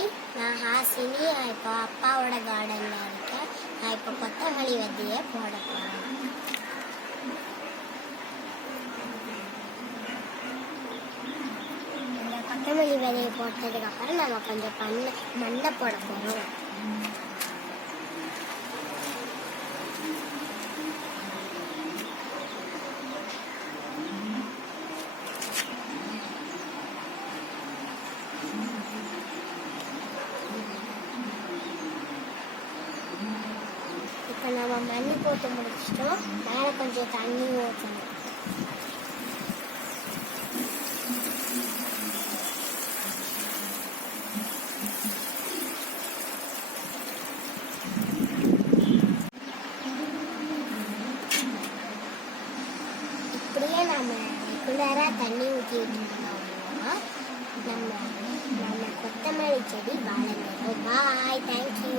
Hi, நான் ஹாசினி. நான் இப்போ அப்பாவோட கார்டனில் இருக்கேன். நான் இப்போ கொத்தமல்லி விதையை போட போகிறேன். இந்த கொத்தமல்லி விதையை போட்டதுக்கப்புறம் நம்ம கொஞ்சம் மண்ணை போட போகிறோம். இப்போ நம்ம மண் போட்டு முடிச்சிட்டோம். மேலே கொஞ்சம் தண்ணி ஊற்றணும். இப்படியே நம்ம ரெகுலராக தண்ணி ஊற்றி விட்டுருந்தோம்னா நம்ம கொத்தமல்லி செடி வளர்ந்துடும். பாய், தேங்க்யூ.